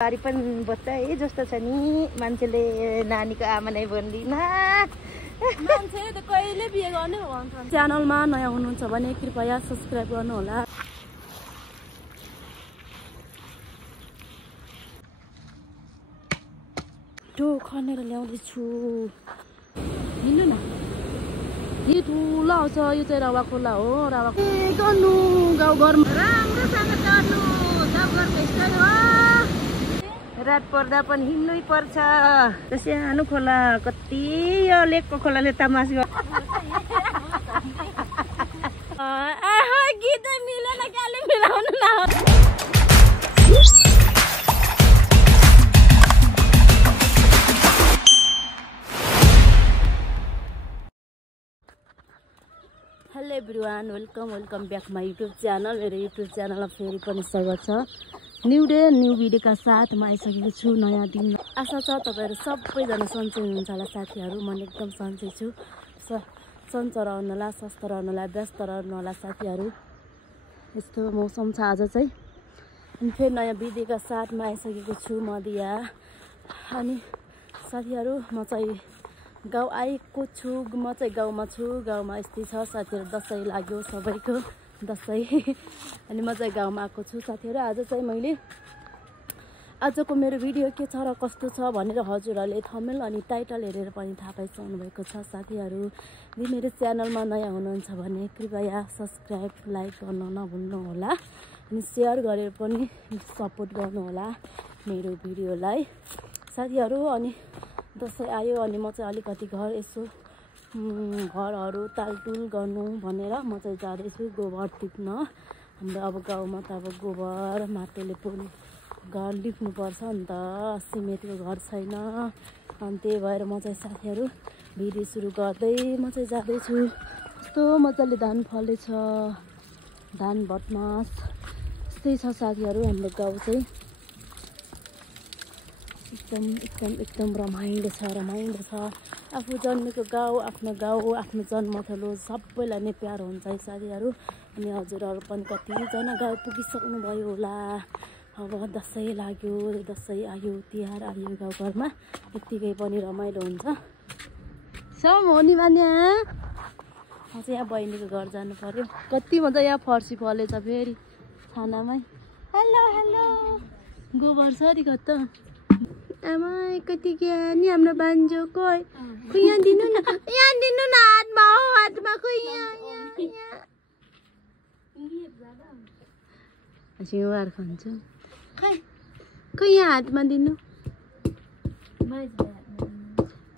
बारी पनि बच्चा जस्तो छ नि मान्छेले नानीको आमा नै भन्दिन मान्छे त कहिले बिहे गर्ने भन्छ च्यानलमा नयाँ हुनुहुन्छ भने कृपया सब्स्क्राइब गर्नु होला टो खनेर ल्याउँदै छु हिँड्नु न यो ठुलो आउँछ यो चाहिँ रावा खोला हो रावा गर्नु गाउँघरमा राम्रोसँग गर्नु गाउँघरको स्टाइल हो रात पर्दा पनि हिँड्नै पर्छ सानो खोला कति यो लेकको खोलाले तमास गर्छ गीत मिलेन काले मिलाउनु न hello everyone welcome back my YouTube channel मेरो युट्युब च्यानलमा फेरि पनि स्वागत छ न्यू डे न्यू भिडियोका साथ म आइसकेको छु नयाँ दिन आशा छ तपाईँहरू सबैजना सन्चै हुनुहुन्छ होला साथीहरू म एकदम सन्चै छु सन्चो रहनु होला स्वस्थ रहनु होला व्यस्त रहनु होला साथीहरू यस्तो मौसम छ आज चाहिँ अनि फेरि नयाँ भिडियोका साथमा आइसकेको छु म दिया अनि साथीहरू म चाहिँ गाउँ आएको छु म चाहिँ गाउँमा छु गाउँमा यस्तै छ साथीहरू दसैँ लाग्यो सबैको दसैँ अनि म चाहिँ गाउँमा आएको छु साथीहरू आज चाहिँ मैले आजको मेरो भिडियो के छ र कस्तो छ भनेर हजुरहरूले थम्बनेल अनि टाइटल हेरेर पनि थाहा पाइसक्नु भएको छ साथीहरू यदि मेरो च्यानलमा नयाँ हुनुहुन्छ भने कृपया सब्स्क्राइब लाइक गर्न नभुल्नु होला अनि सेयर गरेर पनि सपोर्ट गर्नु होला मेरो भिडियोलाई साथीहरू अनि दसैँ आयो अनि म चाहिँ अलिकति घर यसो घरहरू तालतुल गर्नु भनेर म चाहिँ जाँदैछु गोबर टिप्न हाम्रो अब गाउँमा त अब गोबर माटोले घर लिप्नुपर्छ नि त सिमेन्टको घर छैन अनि त्यही भएर म चाहिँ साथीहरू भिडियो सुरु गर्दै म चाहिँ जाँदैछु कस्तो मजाले धान फलेछ धान भटमास यस्तै छ साथीहरू हाम्रो गाउँ चाहिँ एकदम रमाइलो छ आफू जन्मेको गाउँ आफ्नो जन्मथलो सबैलाई नै प्यारो हुन्छ है साथीहरू अनि हजुरहरू पनि कतिजना गाउँ पुगिसक्नु भयो होला अब दसैँ लाग्यो दसैँ आयो तिहार आयो गाउँघरमा यत्तिकै पनि रमाइलो हुन्छ सम हो नि मान्या म चाहिँ यहाँ बहिनीको घर जानु पर्यो कति मजा यहाँ फर्सी फलेछ फेरि छानामै हेलो गोबर छ नि कता आमा कति ज्ञानी हाम्रो बान्जो खोइ यहाँ दिनु न हातमा हो हातमा खोइ यहाँ खान्छु खोइ यहाँ हातमा दिनु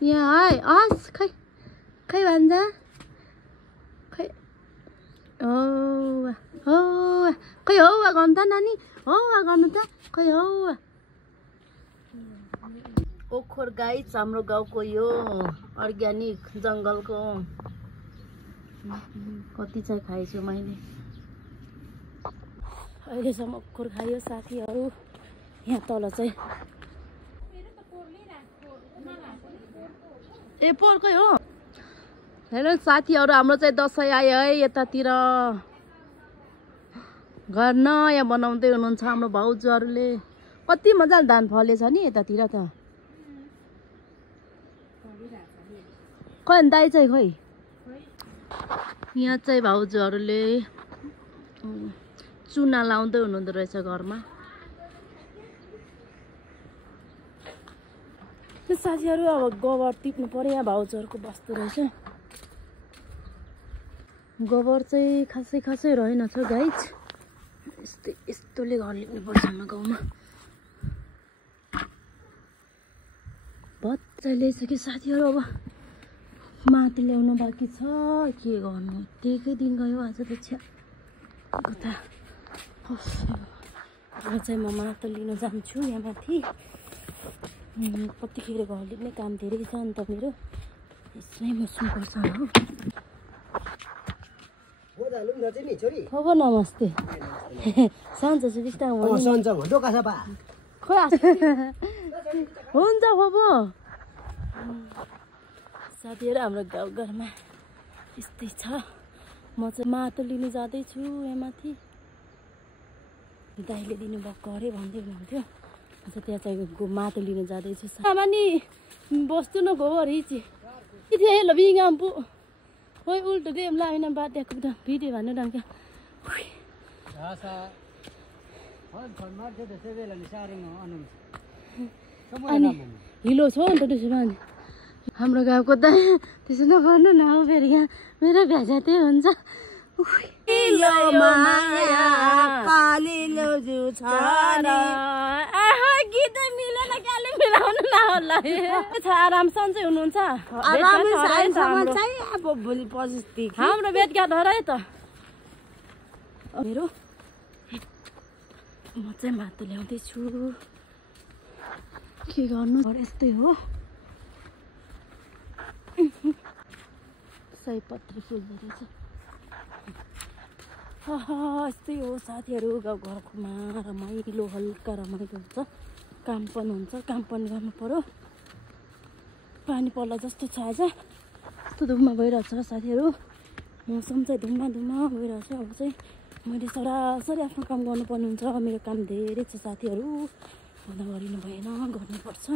यहाँ है हस् खै भन्छ खै हो खै हौ गर्नु त नानी हौ गर्नु त खै हौ ओखर गाइस हाम्रो गाउँको यो अर्ग्यानिक जङ्गलको कति चाहिँ खाएछु मैले अहिलेसम्म ओखर खायो साथीहरू यहाँ तल चाहिँ ए पोर्कै हो हेर्नु साथीहरू हाम्रो चाहिँ दसैँ आयो है यतातिर घर नयाँ बनाउँदै हुनुहुन्छ हाम्रो भाउजूहरूले कति मजाले धान फलेछ नि यतातिर त खोइ दाइ चाहिँ खोइ यहाँ चाहिँ भाउजूहरूले चुना लाउँदै हुनुहुँदो रहेछ घरमा साथीहरू अब गोबर टिप्नु पर्यो यहाँ भाउजूहरूको बस्दो रहेछ गोबर चाहिँ खासै रहेनछ गाइज यस्तोले घर लिप्नुपर्छ हाम्रो गाउँमा बच्चा ल्याइसक्यो साथीहरू अब माथि ल्याउनु बाँकी छ के गर्नु त्यहीकै दिन गयो आज त छ्या कता अब चाहिँ म माटो लिन जान्छु यहाँ माथि कतिखेर घर लिप्ने काम धेरै छ नि त मेरो यसमै बस्नुपर्छ हो नमस्ते सन्च सुविस्ता हुन्छ खोपो साथीहरू हाम्रो गाउँघरमा यस्तै छ म चाहिँ माटो लिनु जाँदैछु यहाँ माथि दाइले दिनुभएको अरे भन्दै हुनुहुन्थ्यो त्यहाँ चाहिँ माटो लिन जाँदैछु सामानी बस्तु न गोरिची इथे ल बिगाम पु होय उल्टो देम लाइन बाटेको त भिडियो भन्नु डंका अनि हिलो छ नि त त्यसो भने हाम्रो गाउँको त त्यसो नगर्नु न हो फेरि यहाँ मेरो भ्याजातै हुन्छ गीतै मिलेन क्याले मिलाउनु न होला आराम सन्चै हुनुहुन्छ हाम्रो भेटघाट हो र त मेरो म चाहिँ माटो ल्याउँदैछु के गर्नु यस्तै हो सयपत्री फुल्दो रहेछ यस्तै हो साथीहरू गाउँघरकोमा रमाइलो हल्का रमाइलो हुन्छ काम पनि हुन्छ काम पनि गर्नु पर्यो पानी पर्ला जस्तो छ आज यस्तो धुम्मा भइरहेछ साथीहरू मौसम चाहिँ धुम्मा भइरहेछ अब चाहिँ मैले सरासरी आफ्नो काम गर्नुपर्ने हुन्छ मेरो काम धेरै छ साथीहरू भन्दा गरिनु भएन गर्नुपर्छ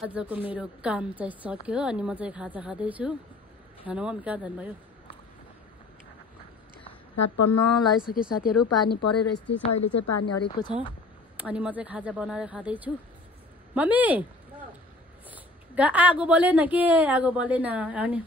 आजको मेरो काम चाहिँ सक्यो अनि म चाहिँ खाजा खाँदैछु खाना मम्मी कहाँ जानुभयो रात पर्न लागिसक्यो साथीहरू पानी परेर यस्तै छ अहिले चाहिँ पानी हरेको छ अनि म चाहिँ खाजा बनाएर खाँदैछु मम्मी आगो बलेन के आगो बलेन अनि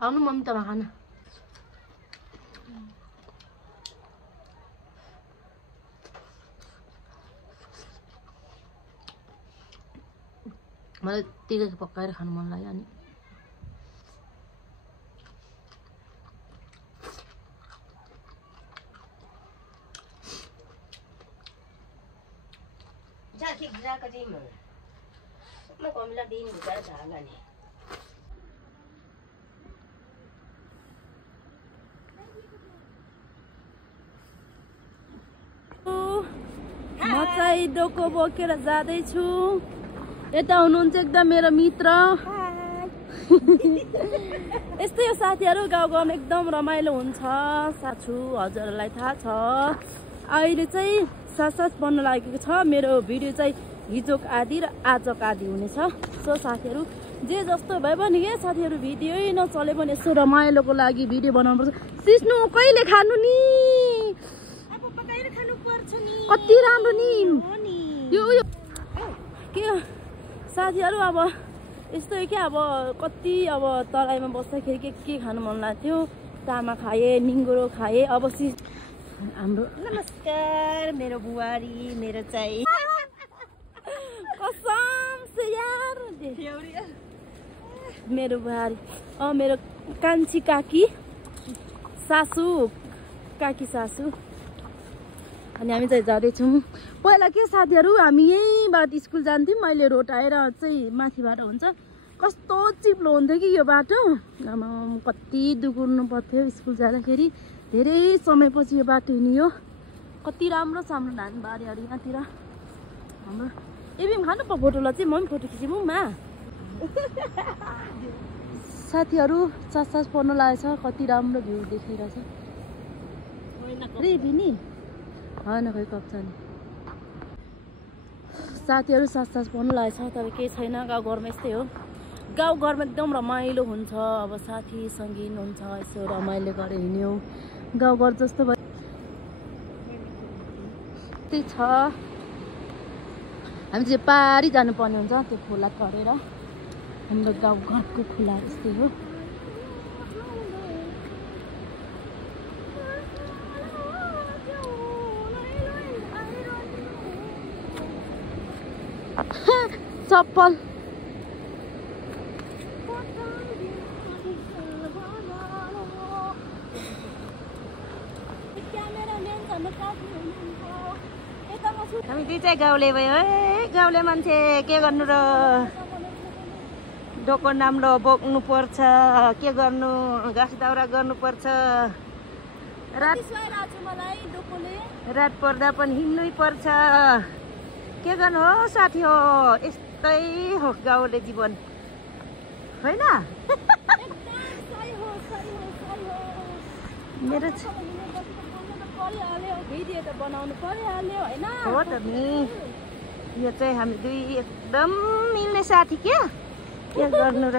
आउनु मम्मी त खाना मलाई त्यही पकाएर खानु मन लाग्यो अनि म चाहिँ डोको बोकेर जाँदैछु। यता हुनुहुन्छ एकदम मेरो मित्र। यस्तै हो साथीहरू, गाउँ गाउँमा एकदम रमाइलो हुन्छ। साथी हजुरहरूलाई थाहा छ अहिले चाहिँ सास बन्न लागेको छ। मेरो भिडियो चाहिँ हिजोको आदि र आजको आदि हुनेछ। सो साथीहरू जे जस्तो भए पनि के साथीहरू भिडियो नचले पनि यसो रमाइलोको लागि भिडियो बनाउनु पर्छ। सिस्नु कहिले खानु नि? कति राम्रो नि यो के साथीहरू। अब यस्तै क्या, अब कति अब तराईमा बस्दाखेरि के खानु मन लाग्थ्यो। तामा खाएँ, निङ्गुरो खाएँ। अब हाम्रो नमस्कार मेरो बुहारी, मेरो चाहिँ कसम से यार मेरो बुहारी मेरो कान्छी काकी सासू अनि हामी चाहिँ जाँदैछौँ। पहिला के साथीहरू हामी यहीँबाट स्कुल जान्थ्यौँ। अहिले रोड आएर चाहिँ माथिबाट हुन्छ। कस्तो चिप्लो हुन्थ्यो कि यो बाटो। कति दुगुर्नु पर्थ्यो स्कुल जाँदाखेरि। धेरै समयपछि यो बाटो हिँडियो। कति राम्रो छ हाम्रो धान बारीहरू यहाँतिर हाम्रो। एबिम खानु पो फोटोलाई चाहिँ म पनि फोटो खिचौँ मा। साथीहरू सास पर्नु लागेको छ। कति राम्रो भ्यू देखिरहेछ रे बिनी। होइन खोइ कप्छ नि साथीहरू। सास पर्नु लागेको छ तर केही छैन। गाउँघरमा यस्तै हो। गाउँघरमा एकदम रमाइलो हुन्छ। अब साथी सङ्गी हुन्छ, यसो रमाइलो गरेर हिँड्यौँ। गाउँघर जस्तो भयो त्यही छ। हामी चाहिँ पारी जानुपर्ने हुन्छ त्यो खोला तरेर। हाम्रो गाउँघरको खोला यस्तै हो। चप्पल हामी दुई चाहिँ गाउँले भयो है। गाउँले मान्छे के गर्नु र, डोको नाम्लो बोक्नु पर्छ। के गर्नु, घाँस दाउरा गर्नु पर्छ। रात पर्दा पनि हिँड्नै पर्छ। के गर्नु हो साथी हो, यस्तै हो गाउँले जीवन होइन। मेरो हो त नि। यो चाहिँ हामी दुई एकदम मिल्ने साथी क्या। के गर्नु र,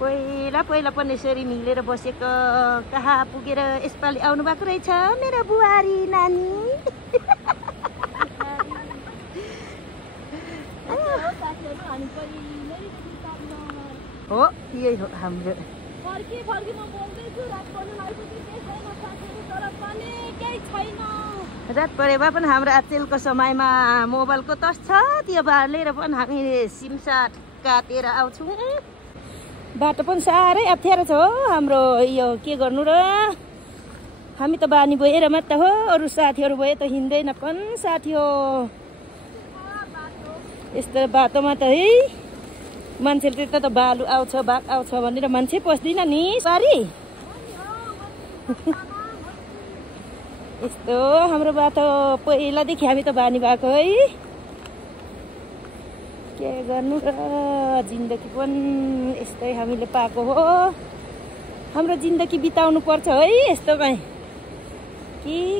पहिला पनि यसरी मिलेर बसेको। कहाँ पुगेर यसपालि आउनु भएको रहेछ मेरो बुहारी नानी। हो यही हो हाम्रो। रात परे भए पनि हाम्रो आजकलको समयमा मोबाइलको टच छ। त्यो बालेर पनि हामी सिमसाट काटेर आउँछौँ। बाटो पनि साह्रै अप्ठ्यारो छ हो हाम्रो। यो के गर्नु र, हामी त बानी भएर मात्र हो। अरू साथीहरू भए त हिँड्दैन पनि साथी हो। यस्तो बाटोमा त है मान्छेले त बालु आउँछ बाघ आउँछ भनेर मान्छे पस्दैन नि पारी। यस्तो हाम्रो बाटो पहिलादेखि हामी त बानी भएको है। के गर्नु र, जिन्दगी पनि यस्तै हामीले पाएको हो। हाम्रो जिन्दगी बिताउनु पर्छ है यस्तो कहीँ।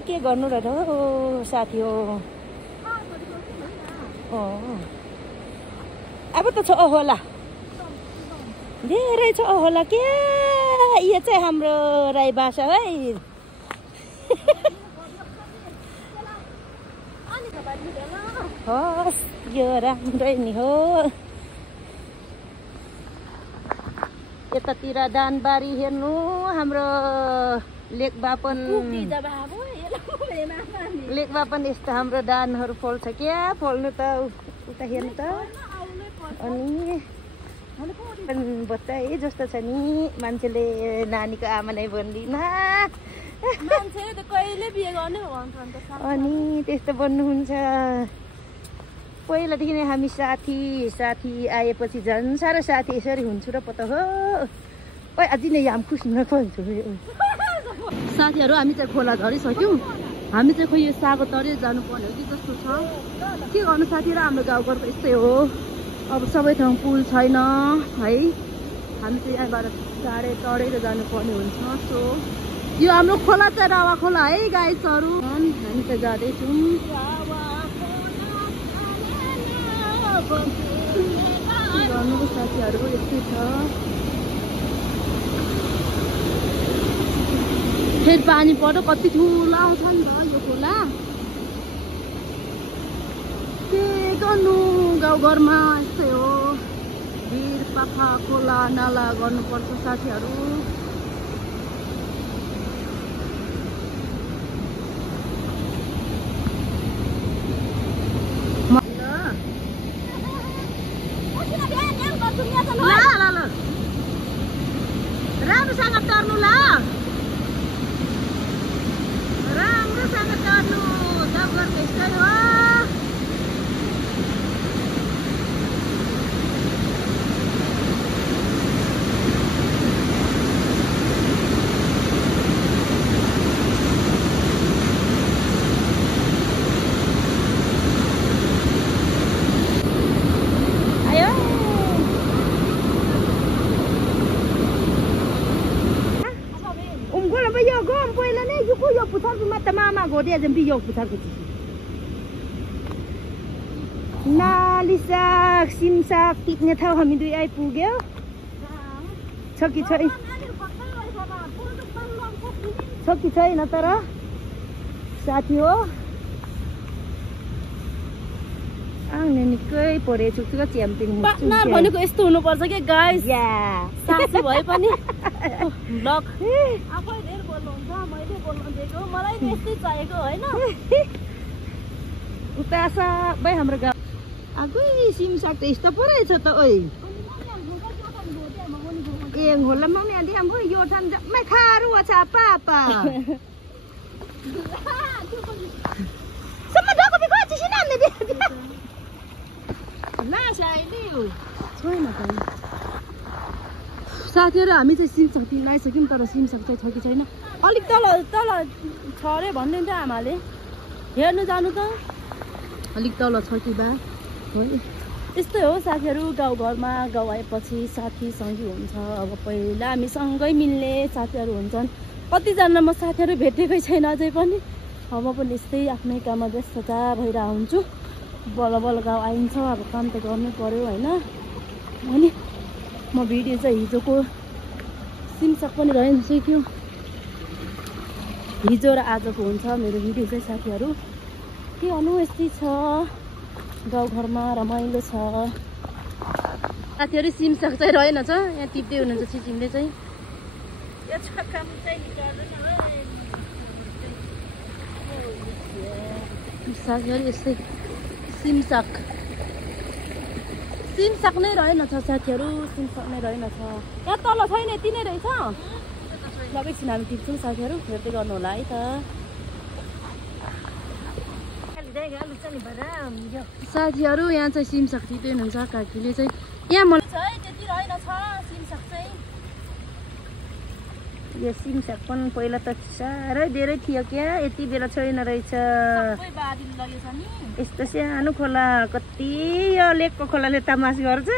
के गर्नु र साथी हो। अब त छ होला, धेरै छ होला। के यो चाहिँ हाम्रो राई भाषा है। हस् यो राम्रै नि हो। यतातिर दानबारी हेर्नु, हाम्रो लेकबा पनि यस्तो हाम्रो धानहरू फल्छ क्या। फल्नु त उता हेर्नु त अनि बच्चा जस्तो छ नि मान्छेले नानीको आमा नै बन्दिन अनि त्यस्तो बन्नुहुन्छ पहिलादेखि नै हामी साथी आएपछि झन् साह्रो साथी यसरी हुन्छु र पत्ता हो ओइ अझै नै याम खुसी नखोल्छु साथीहरू हामी चाहिँ खोला झरिसक्यौँ हामी चाहिँ खोइ यो सागो तरे जानुपर्ने हो कि जस्तो छ के गर्नु साथी र हाम्रो गाउँघरको यस्तै हो अब सबै ठाउँ पुल छैन है हामी चाहिँ यहाँबाट चढेर जानुपर्ने हुन्छ सो यो हाम्रो खोला चाहिँ रावा खोला है गाइसहरू हामी चाहिँ जाँदैछौँ गर्नु साथीहरू यस्तै छ फेरि पानी पर्यो कति ठुलो आउँछ नि त यो खोला के गर्नु गाउँघरमा यस्तै हो भिर पाखा खोला नाला गर्नुपर्छ साथीहरू राम्रोसँग तर्नु ल राम्रोसँग तर्नु गाउँघरको यस्तै हो Mama gode jam bi yok putar kuci. Nalisak simsak tiknya thau हामी दुई आइपुग्यो छ कि छैन तर साथी हो आउने निकै परेछु त्यो च्याम्पिङ पार्टनर भनेको यस्तो हुनुपर्छ के गाइस या साथी भए पनि ब्लग आफै धेर बोल्नुहुन्छ मैले बोल्न दिएको मलाई नि यस्तै चाहिएको हैन उता सबै हाम्रो गाउँ आगै सिमसाक त यस्तो पो रहेछ त ओइ ए होला माने आदि आम्बो यो ठान जम्मै खारु छ पापा सम्म डको बिको छिसिन हामीले दे ला साइलिउ छैन त साथीहरु हामी चाहिँ सिमसाक दिन आइसक्यौँ तर सिमसाक चाहिँ छ कि छैन अलिक तल छ रे भन्दै थियो आमाले हेर्नु जानु त अलिक तल छ कि बा यस्तै हो साथीहरु गाउँघरमा गाउँ आएपछि साथी सँगै हुन्छ अब पहिला हामी सँगै मिल्ने साथीहरु हुन्छन् कतिजना म साथीहरु भेटेकै छैन अझै पनि अब पनि यस्तै आफ्नै काममा व्यस्तता भएर हुन्छु बल्ल बल्ल गाउँ आइन्छ अब काम त गर्नै पर्यो हैन अनि म भिडियो चाहिँ हिजोको सिमसाक पनि रहन्छ हिजो र आजको हुन्छ मेरो भिडियो चाहिँ साथीहरु के गर्नु यस्तै छ गाउँघरमा रमाइलो छ साथीहरु सिमसाक चाहिँ रहेनछ यहाँ टिप्दै हुनुहुन्छ सिसिमले चाहिँ यो छक्काम चाहिँ गर्दैन साथीहरु यस्तै सिमसाक नै रहेनछ साथीहरु सिमसाक नै रहेनछ यहाँ तल छैन यति नै रहेछ ल एकछिन हामी टिप्छौँ साथीहरु हेर्दै गर्नु होला है त साथीहरु यहाँ चाहिँ सिमसाक टिप्दै हुनुहुन्छ काकीले चाहिँ यहाँ मलाई चाहिँ त्यति रहेनछ सिमसाक चाहिँ यो सिमसाक पनि पहिला त साह्रै धेरै थियो क्या यति बेला छैन रहेछ सबै बादिन लगेछ नि यस्तो सानो खोला कति यो लेकको खोलाले तमास गर्छ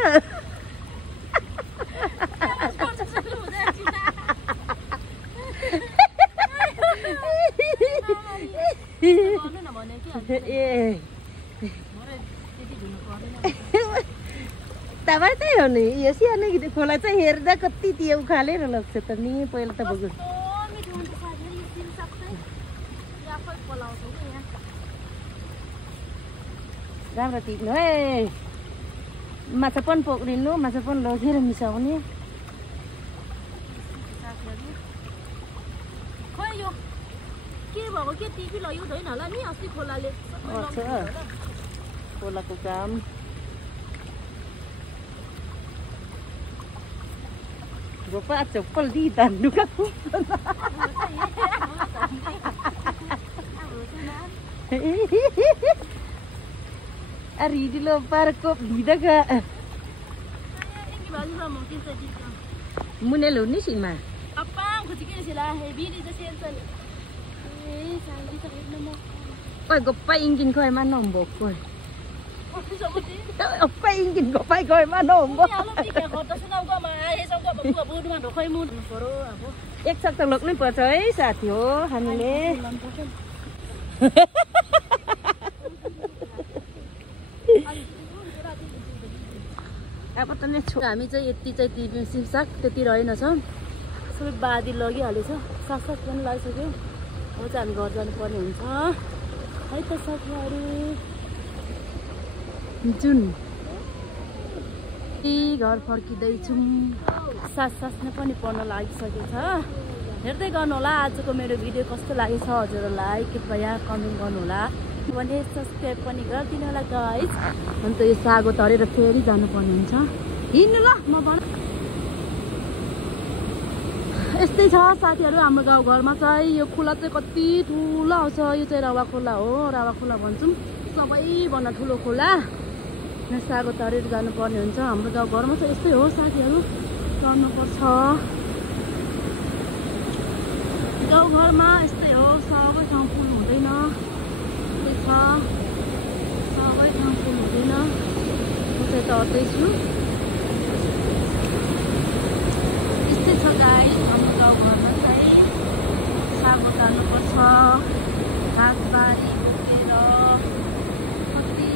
तपाईँ त्यही हो नि यो सानो खोला चाहिँ हेर्दा कति त्यो उखालेर लाग्छ त नि पहिला त बगु राम्रो टिप्नु है माछा पनि पक्रिनु माछा पनि लगेर मिसाउने खै यो के भएको के टिपी लग्यो होइन होला नि अस्ति खोलाले खोलाको काम Bapak cepel di tandukan. Ari di lo parkop di daga. Ini baru mungkin saja. Munelo ni sih mah. Apa? Aku cikir sila heavy di sini sen. Sangat sakit nama. Koi gopai ingin koi manombok koi. Oh, seperti. Apa ingin gopai koi manombok. Ya, lu pikir kau tak senang kau mah? Esok kau bawa bawa rumah dokoi mu. Baru apa? Ek sak telok ni percaya satyo hanile. Apa tanya cu? हामी चाहिँ यति चाहिँ TV सिमसाक त्यति रहेनछ सबै बादी लगिहालेछ सागसाग पनि लगाइसक्यो अब चाहिँ हामी घर जानुपर्ने हुन्छ है त साथीहरू जुन घर फर्किँदैछौँ सास नै पनि पढ्न लागिसकेको छ हेर्दै गर्नु होला आजको मेरो भिडियो कस्तो लागेछ हजुरहरूलाई कृपया कमेन्ट गर्नु होला भने सब्सक्राइब पनि गरिदिनु होला गाइस अन्त यो सागो तरेर फेरि जानुपर्ने हुन्छ हिँड्नु ल म भन यस्तै छ साथीहरू हाम्रो गाउँघरमा चाहिँ यो खोला चाहिँ कति ठुलो आउँछ यो चाहिँ रावा खोला हो रावा खोला भन्छौँ सबैभन्दा ठुलो खोला सागो तरेर जानुपर्ने हुन्छ हाम्रो गाउँघरमा चाहिँ यस्तै हो साथीहरू गर्नुपर्छ गाउँघरमा यस्तै हो सबै ठाउँ पुल हुँदैन सबै ठाउँ पुल हुँदैन म चाहिँ तर्दैछु यस्तै छ गाइस हाम्रो गाउँघरमा चाहिँ सागो जानुपर्छ घाँसबारी बोकेर कति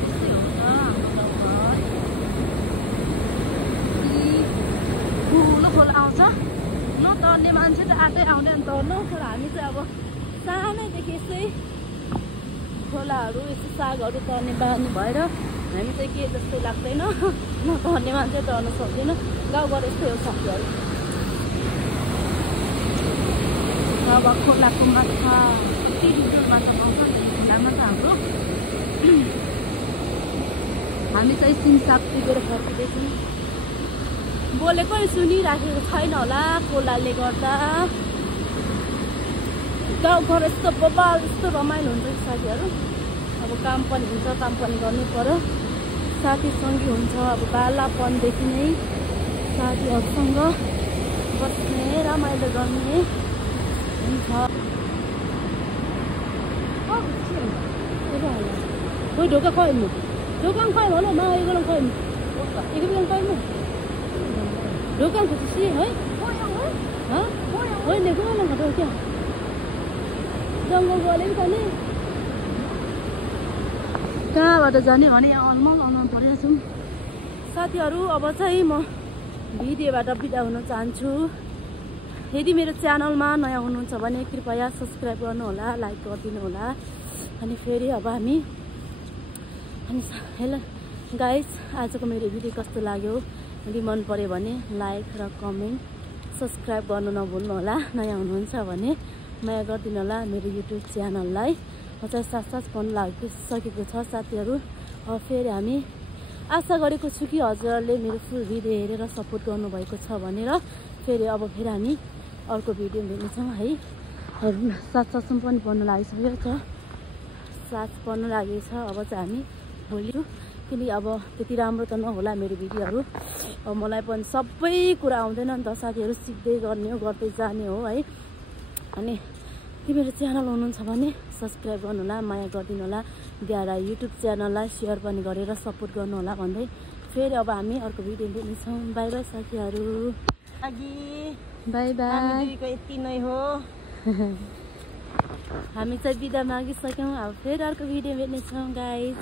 यस्तै हुन्छ हाम्रो गाउँघर ठुलो खोला आउँछ नतर्ने मान्छे त आएकै आउने अनि तर्नु तर हामी चाहिँ अब सानैदेखि यस्तै खोलाहरू यस्तो सागहरू तर्ने बानी भएर हामी चाहिँ के जस्तो लाग्दैन नतर्ने मान्छे तर्न सक्दैन गाउँघर यस्तै हो साथीहरू अब खोलाको माछा कति ठुलो माछा पाउँछ नि खोलामा त हाम्रो हामी चाहिँ सिमसाग टिपेर फर्किँदैछौँ बोलेकै सुनिराखेको छैन होला खोलाले गर्दा गाउँघर यस्तो बबाल यस्तो रमाइलो हुन्छ साथीहरू अब काम पनि हुन्छ काम पनि गर्नै पर्यो साथीसँगै हुन्छ अब बालापनदेखि नै साथीहरूसँग बस्ने रमाइलो गर्ने हुन्छ खोइ ढोका खोज्नु ढोकामा खोइ भनौँ न एकलन खोज्नु एकलन खोज्नु ढोका खोज्छु है होइन एकलन खटाउ क्या जङ्गल गले पनि नि कहाँबाट जाने भने यहाँ अलमल आउनु परिरहेको छौँ साथीहरू अब चाहिँ म भिडियोबाट बिदा हुन चाहन्छु यदि मेरो च्यानलमा नयाँ हुनुहुन्छ भने कृपया सब्सक्राइब गर्नुहोला लाइक गरिदिनु होला अनि फेरि अब हामी अनि हेलो गाइस आजको मेरो भिडियो कस्तो लाग्यो यदि मन पर्यो भने लाइक र कमेन्ट सब्सक्राइब गर्नु नभुल्नु होला नयाँ हुनुहुन्छ भने माया गरिदिनु होला मेरो युट्युब च्यानललाई म चाहिँ साथ पढ्नु लागिसकेको छ साथीहरू अब फेरि हामी आशा गरेको छु कि हजुरहरूले मेरो फुल भिडियो हेरेर सपोर्ट गर्नुभएको छ भनेर फेरि अब फेरि हामी अर्को भिडियो भेट्नेछौँ है साथसम्म पनि पढ्नु लागिसकेको छ साथ पढ्नु लागेको छ अब चाहिँ हामी भोलि किनकि अब त्यति राम्रो त नहोला मेरो भिडियोहरू अब मलाई पनि सबै कुरा आउँदैन नि त साथीहरू सिक्दै गर्ने हो गर्दै जाने हो है अनि तिमीहरू च्यानल हुनुहुन्छ भने सब्सक्राइब गर्नु होला माया गरिदिनु होला द्वारा युट्युब च्यानललाई सेयर पनि गरेर सपोर्ट गर्नु होला भन्दै फेरि अब हामी अर्को भिडियो भेट्नेछौँ बाई बाई साथीहरू बाई बाई यति नै हो हामी चाहिँ बिदा मागिसक्यौँ अब फेरि अर्को भिडियो भेट्नेछौँ गाइज